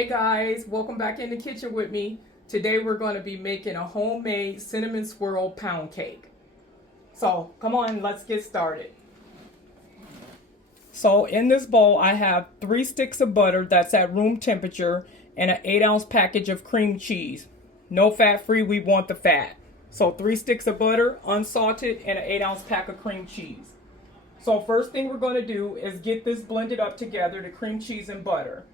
Hey guys, welcome back in the kitchen with me. Today we're going to be making a homemade cinnamon swirl pound cake. So come on, let's get started. So in this bowl I have 3 sticks of butter that's at room temperature and an 8-ounce package of cream cheese. No fat free, we want the fat. So 3 sticks of butter, unsalted, and an 8-ounce pack of cream cheese. So first thing we're going to do is get this blended up together, the cream cheese and butter.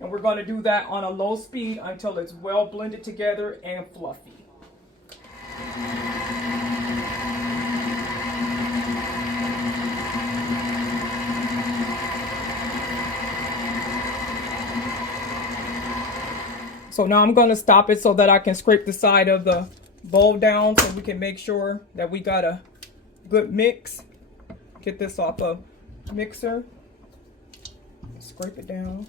And we're going to do that on a low speed until it's well blended together and fluffy. So now I'm going to stop it so that I can scrape the side of the bowl down so we can make sure that we got a good mix. Get this off a mixer. Scrape it down.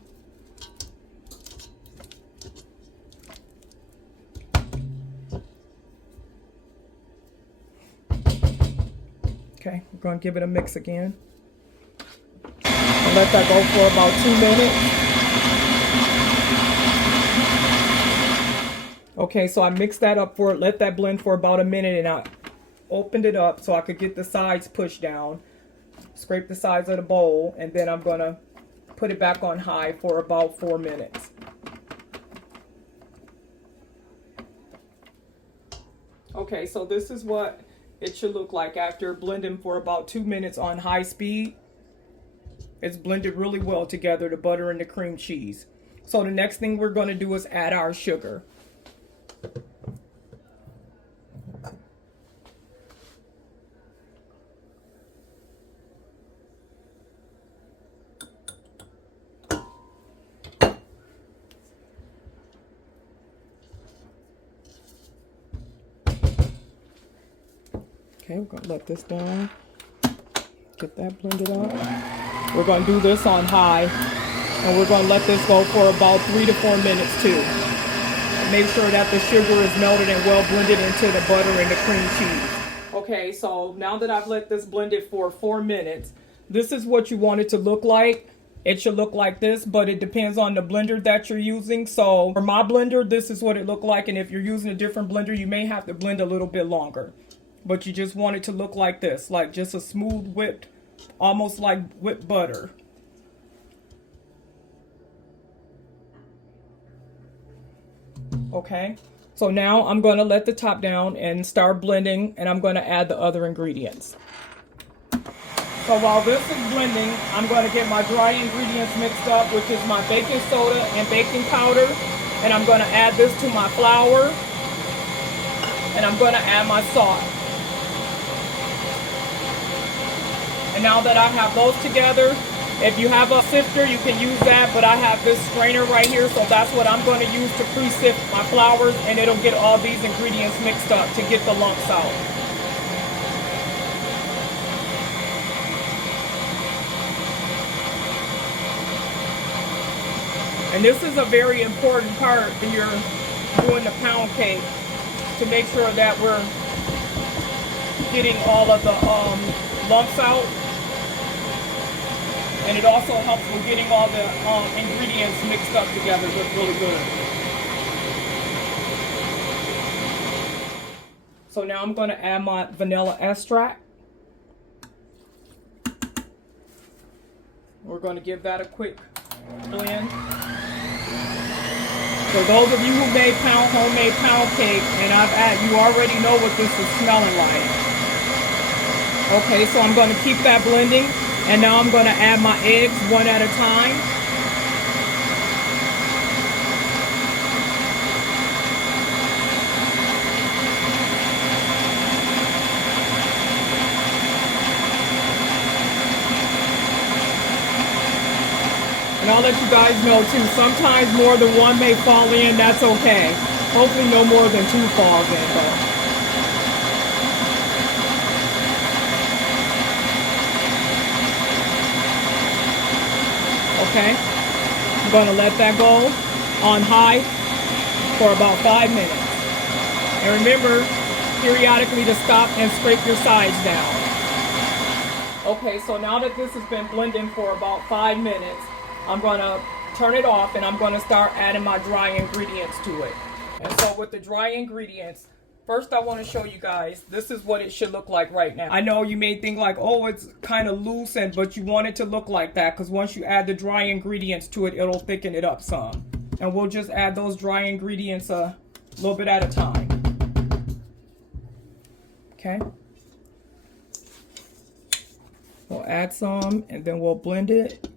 Okay, we're going to give it a mix again. And let that go for about 2 minutes. Okay, so I mixed that up let that blend for about a minute, and I opened it up so I could get the sides pushed down. Scrape the sides of the bowl, and then I'm going to put it back on high for about 4 minutes. Okay, so this is what it should look like after blending for about 2 minutes on high speed. It's blended really well together, the butter and the cream cheese. So the next thing we're going to do is add our sugar. Okay, we're going to let this down. Get that blended up. We're going to do this on high. And we're going to let this go for about 3 to 4 minutes too. Make sure that the sugar is melted and well blended into the butter and the cream cheese. Okay, so now that I've let this blend it for 4 minutes, this is what you want it to look like. It should look like this, but it depends on the blender that you're using. So for my blender, this is what it looked like. And if you're using a different blender, you may have to blend a little bit longer. But you just want it to look like this, like just a smooth whipped, almost like whipped butter. Okay, so now I'm going to let the top down and start blending, and I'm going to add the other ingredients. So while this is blending, I'm going to get my dry ingredients mixed up, which is my baking soda and baking powder. And I'm going to add this to my flour, and I'm going to add my salt. And now that I have those together, if you have a sifter, you can use that, but I have this strainer right here, so that's what I'm going to use to pre-sift my flours, and it'll get all these ingredients mixed up to get the lumps out. And this is a very important part when you're doing the pound cake, to make sure that we're getting all of the lumps out. And it also helps with getting all the ingredients mixed up together really good. So now I'm going to add my vanilla extract. We're going to give that a quick blend. For those of you who made homemade pound cake, and you already know what this is smelling like. Okay, so I'm going to keep that blending. And now I'm going to add my eggs one at a time. And I'll let you guys know too, sometimes more than one may fall in, that's okay. Hopefully no more than 2 falls in though. Okay, I'm going to let that go on high for about 5 minutes. And remember, periodically to stop and scrape your sides down. Okay, so now that this has been blending for about 5 minutes, I'm going to turn it off, and I'm going to start adding my dry ingredients to it. And so with the dry ingredients, first I want to show you guys, this is what it should look like right now. I know you may think like, oh, it's kind of loose, but you want it to look like that, because once you add the dry ingredients to it, it'll thicken it up some. And we'll just add those dry ingredients a little bit at a time. Okay. We'll add some, and then we'll blend it.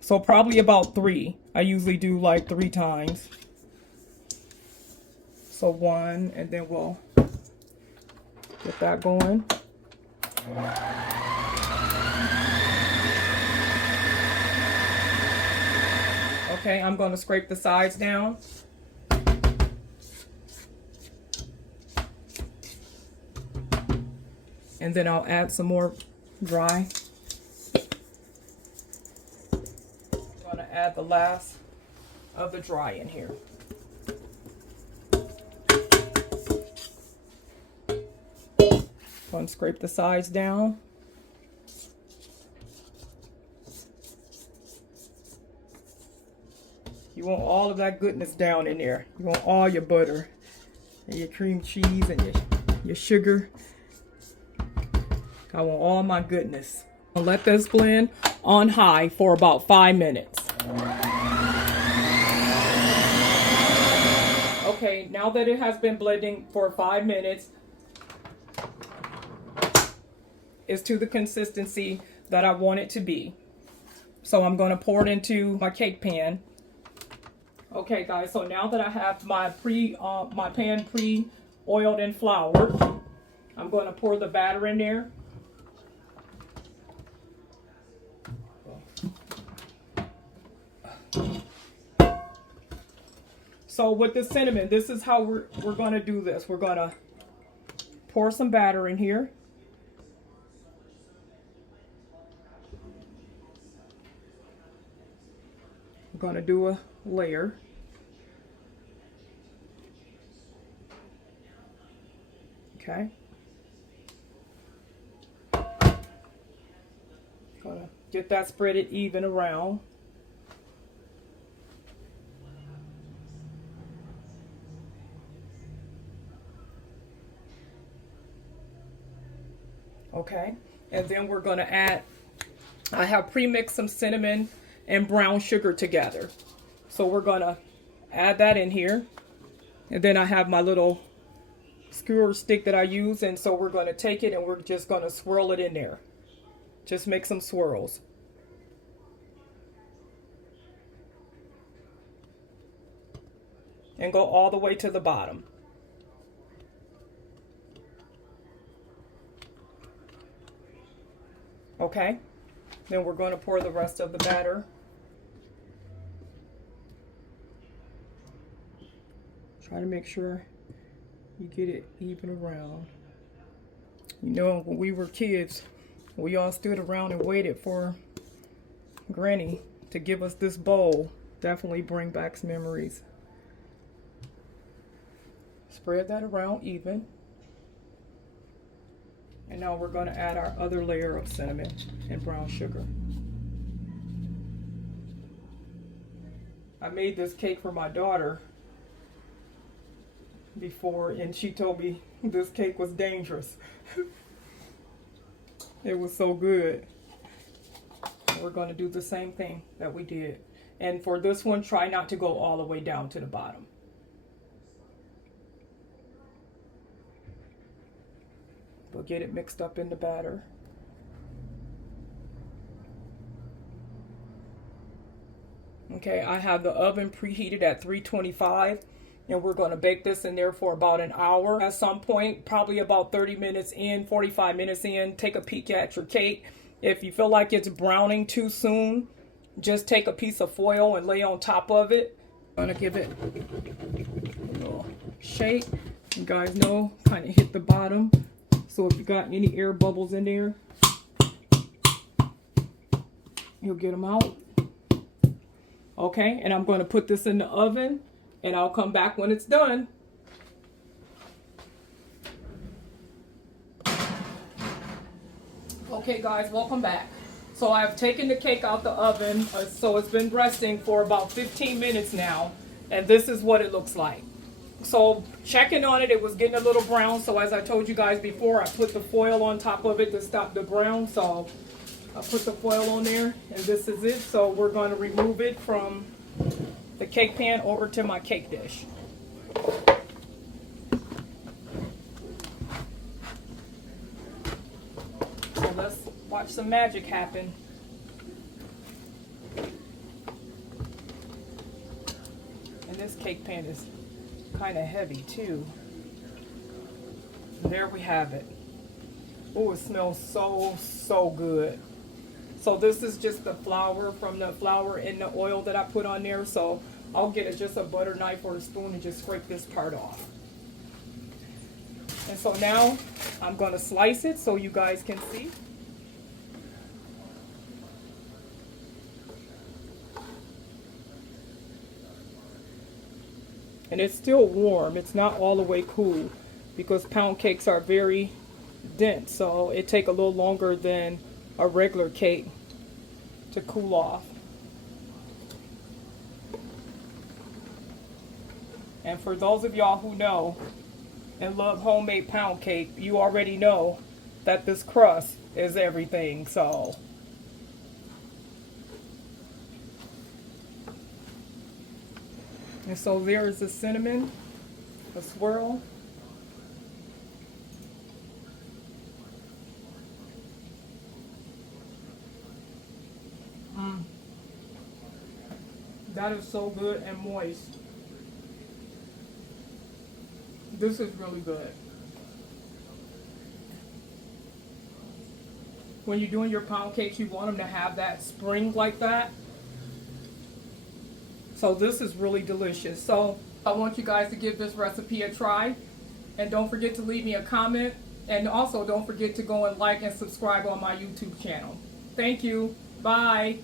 So probably about 3. I usually do like 3 times. So 1, and then we'll get that going. Okay, I'm going to scrape the sides down. And then I'll add some more dry. I'm going to add the last of the dry in here. Going to scrape the sides down. You want all of that goodness down in there. You want all your butter and your cream cheese and your sugar. I want all my goodness. I'll let this blend on high for about 5 minutes. Okay, now that it has been blending for 5 minutes, it's to the consistency that I want it to be. So I'm going to pour it into my cake pan. Okay, guys, so now that I have my pan pre-oiled and floured, I'm going to pour the batter in there. So with the cinnamon, this is how we're going to do this. We're going to pour some batter in here. We're going to do a layer. Okay. Going to get that spread even around. Okay, and then we're going to add, I have pre-mixed some cinnamon and brown sugar together. So we're going to add that in here. And then I have my little skewer stick that I use, and so we're going to take it and we're just going to swirl it in there. Just make some swirls. And go all the way to the bottom. Okay, then we're going to pour the rest of the batter. Try to make sure you get it even around. You know, when we were kids, we all stood around and waited for Granny to give us this bowl. Definitely bring back some memories. Spread that around even. And now we're going to add our other layer of cinnamon and brown sugar. I made this cake for my daughter before, and she told me this cake was dangerous. It was so good. We're going to do the same thing that we did. And for this one, try not to go all the way down to the bottom. We'll get it mixed up in the batter. Okay, I have the oven preheated at 325, and we're going to bake this in there for about an hour. At some point, probably about 30 minutes in, 45 minutes in, take a peek at your cake. If you feel like it's browning too soon, just take a piece of foil and lay on top of it. I'm going to give it a little shake. You guys know, kind of hit the bottom. So if you got any air bubbles in there, you'll get them out. Okay, and I'm going to put this in the oven, and I'll come back when it's done. Okay guys, welcome back. So I've taken the cake out the oven, so it's been resting for about 15 minutes now, and this is what it looks like. So checking on it, it was getting a little brown, so as I told you guys before, I put the foil on top of it to stop the brown, so I put the foil on there, and this is it. So we're going to remove it from the cake pan over to my cake dish. So let's watch some magic happen. And this cake pan is kind of heavy too. And there we have it. Oh, it smells so good. So this is just the flour from the flour and the oil that I put on there. So I'll get just a butter knife or a spoon and just scrape this part off. And so now I'm going to slice it so you guys can see. And it's still warm. It's not all the way cool because pound cakes are very dense. So it takes a little longer than a regular cake to cool off. And for those of y'all who know and love homemade pound cake, you already know that this crust is everything. So and so there is the cinnamon, the swirl. That is so good and moist. This is really good. When you're doing your pound cakes, you want them to have that spring like that. So this is really delicious. So I want you guys to give this recipe a try. And don't forget to leave me a comment. And also don't forget to go and like and subscribe on my YouTube channel. Thank you. Bye.